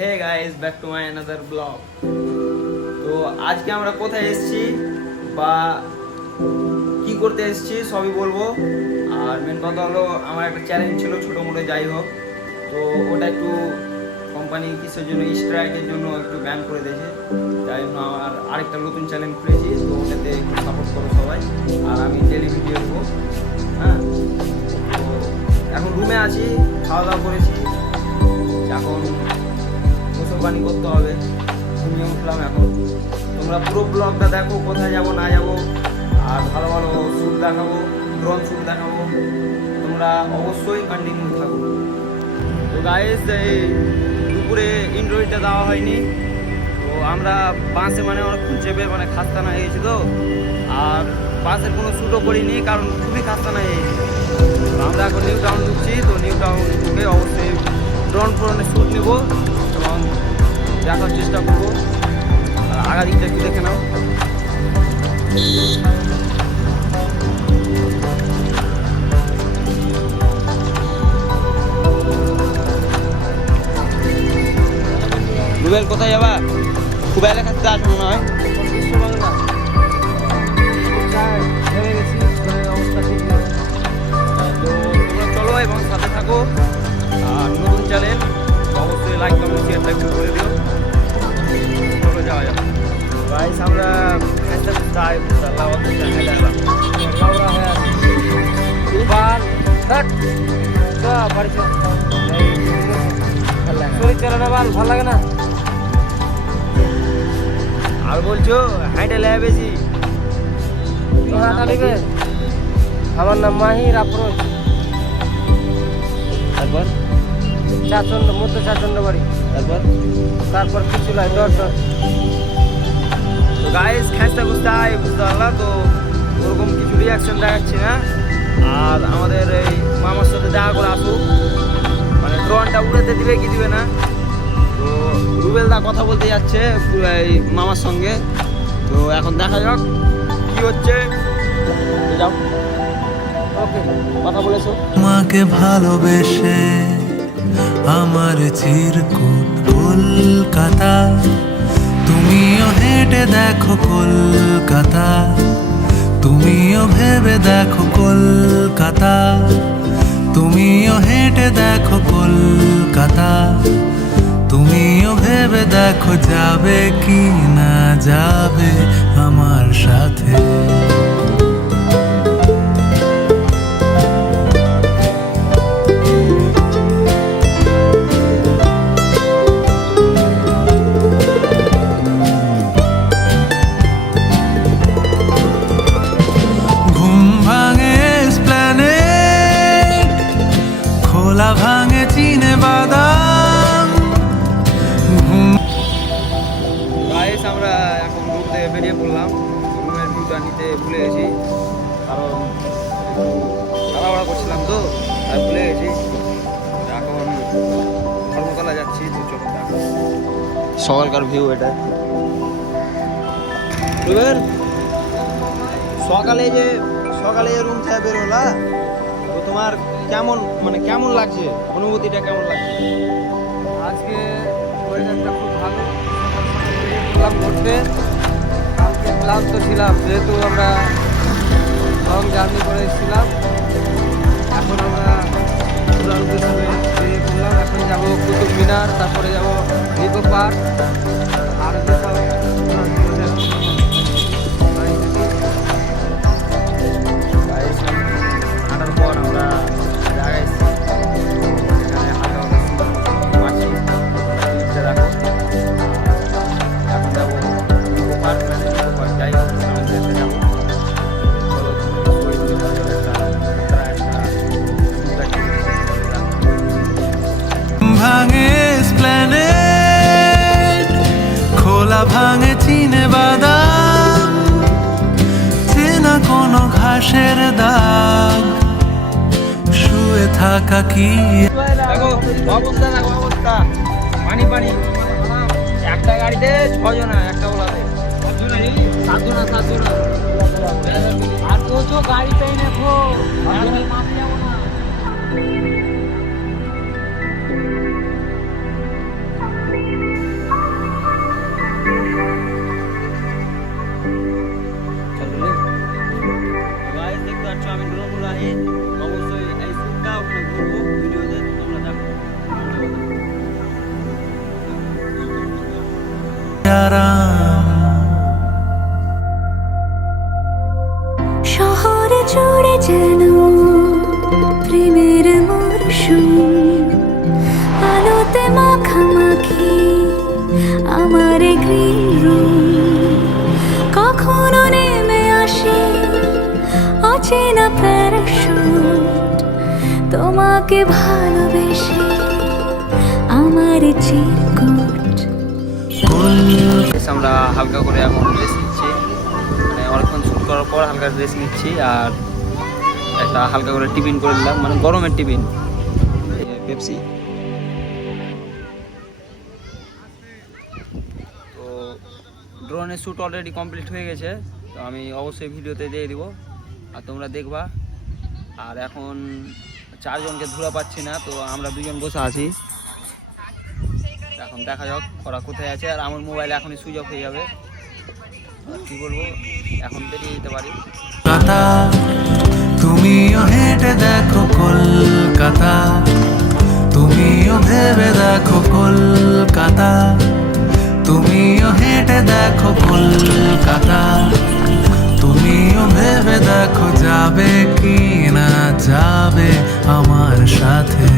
Hey guys, back to my another blog. তো আজকে আমরা কোথায় এসেছি বা কি করতে এসেছি সবই বলবো। আর মেন কথা হলো, আমার একটা চ্যালেঞ্জ ছিল ছোটো মোটো, যাই হোক। তো ওটা একটু কোম্পানি কিসের জন্য, স্ট্রাইকের জন্য একটু ব্যান করে দিয়েছে। তাই জন্য আমার আরেকটা নতুন চ্যালেঞ্জ খুলেছি, তো ওটাতে একটু সাপোর্ট করো সবাই। আর আমি ডেলি ভিডিও দেবো। হ্যাঁ, তো এখন রুমে আছি, খাওয়া দাওয়া করেছি, এখন গোসল পানি করতে হবে। ঘুমিয়ে উঠলাম এখন। তোমরা পুরো ব্লগটা দেখো, কোথায় যাবো না যাবো, আর ভালো ভালো শ্যুট দেখাবো, ড্রোন শ্যুট দেখাবো। তোমরা অবশ্যই কন্টিনিউ থাকো। তো গাইস, এই দুপুরে ইন্টারভিউটা দেওয়া হয়নি। তো আমরা বাসে অনেকক্ষণ চেপে খাস্তানা হয়ে গেছি। তো আর বাসের কোনো শ্যুটও করিনি, কারণ খুবই খাস্তানা হয়ে গেছি। তো আমরা এখন নিউ টাউন ঢুকছি। তো নিউ টাউন ঢুকে অবশ্যই ড্রোন ফ্রোনে শ্যুট নেবো এবং দেখার চেষ্টা করবো। আর আগা দিকটা একটু দেখে নাও। রুবেল, কোথায় যাবা? খুব এলাকাতে আসবো মনে হয়। তো তোমরা চলো এবং সাথে থাকো। আর নতুন চ্যানেল অবশ্যই লাইক কমেন্ট শেয়ারটা একটু করে দিও। চলো যাওয়া যাবে। গাইস, আমরা ভালো লাগে না। আর বলছো হাইটে লেগে বেশি। আমার নাম মাহির আফরোজ। তারপর চাচন্ড মধ্য চাচন্ড বাড়ি। তারপর কিছু নাই ডর। তো গাইস, খেঁচতে বুঝতে বুঝতে পারলাম। তো ওরকম কিছু রিয়াকশন দেখাচ্ছি না। আর আমাদের এই মামার সাথে দেখা করে আসুক, ড্রোনটা উড়াতে দিবে কি দিবে না। তো রুবেলদা কথা বলতে যাচ্ছে এই মামার সঙ্গে। তো এখন দেখা যাক কি হচ্ছে। যাও, ওকে, কথা বলেছো। তোমাকে ভালোবেসে আমার চিরকুট কলকাতা, তুমিও হেঁটে দেখো কলকাতা, তুমিও ভেবে দেখো কলকাতা, তুমিও হেঁটে দেখো কলকাতা, তুমিও ভেবে দেখো যাবে কি না যাবে আমার সাথে। ভাঙে চিনে বাদাম। গাইস, আমরা এখন রুম থেকে বেরিয়ে পড়লাম। রুমের ভিউটা নিতে ভুলে গেছি, কারণ একটু তাড়াহুড়া করছিলাম তো, তাই ভুলে গেছি। এখন ধর্মতলা যাচ্ছি। তো চলো দেখো সকালকার ভিউ এটা। রুবেল, সকালে যে রুম থেকে বেরোলা, তো তোমার কেমন লাগছে? অনুভূতিটা কেমন লাগছে? আজকে ওয়েদারটা খুব ভালো। সকাল ঘুরতে। কালকে ক্লান্ত ছিলাম, যেহেতু আমরা লং জার্নি করে এসেছিলাম। এখন আমরা ঘোরার উদ্দেশ্যে বেরিয়ে পড়লাম। এখন যাবো কুতুব মিনার, তারপরে যাবো নিকো পার্ক, আর যেসব হাঁটার পর আমরা জায়গায় এখানে হালকা মাছি দেখো। এখন যাবো নিকো পার্ক, যাই হোক আমাদের যাবো। ভাঙে এসপ্ল্যানেড, খোলা ভাঙে চিনে বাদাম, চেনা কোনো ঘাসের দাগ, শুয়ে থাকা কি দেখো অবস্থা, দেখো অবস্থা। পানি একটা গাড়িতে 6 জন, একটা ওলাতে 7 জন। আর তো গাড়িতেই নেবো, মাঠে যাবো না। আরাম। শহরে জুড়ে যেন প্রেমের মরশুম, আলোতে মাখামাখি আমার গ্রিন রুম। কখনো নেমে আসে অচেনা প্যারাশুট, তোমাকে ভালোবেসে আমার চিরকুট। আমরা হালকা করে এখন রেস্ট নিচ্ছি, মানে অনেকক্ষণ শ্যুট করার পর হালকা রেস্ট নিচ্ছি। আর একটা হালকা করে টিফিন করে নিলাম, মানে গরমের টিফিন, পেপসি। তো ড্রোনের শ্যুট অলরেডি কমপ্লিট হয়ে গেছে, তো আমি অবশ্যই ভিডিওতে দিয়ে দিব আর তোমরা দেখবা। আর এখন 4 জনকে ধুলা পাচ্ছি না, তো আমরা 2 জন বসে আছি। এখন দেখা যাক ওরা কোথায় আছে। আর আমার মোবাইল এখনই সুইচ অফ হয়ে যাবে, আর কি বলবো, এখন বেরিয়ে যেতে পারি। কলকাতা, তুমিও হেঁটে দেখো কলকাতা, তুমিও ভেবে দেখো কলকাতা, তুমিও হেঁটে দেখো কলকাতা, তুমিও ভেবে দেখো যাবে কি না যাবে আমার সাথে।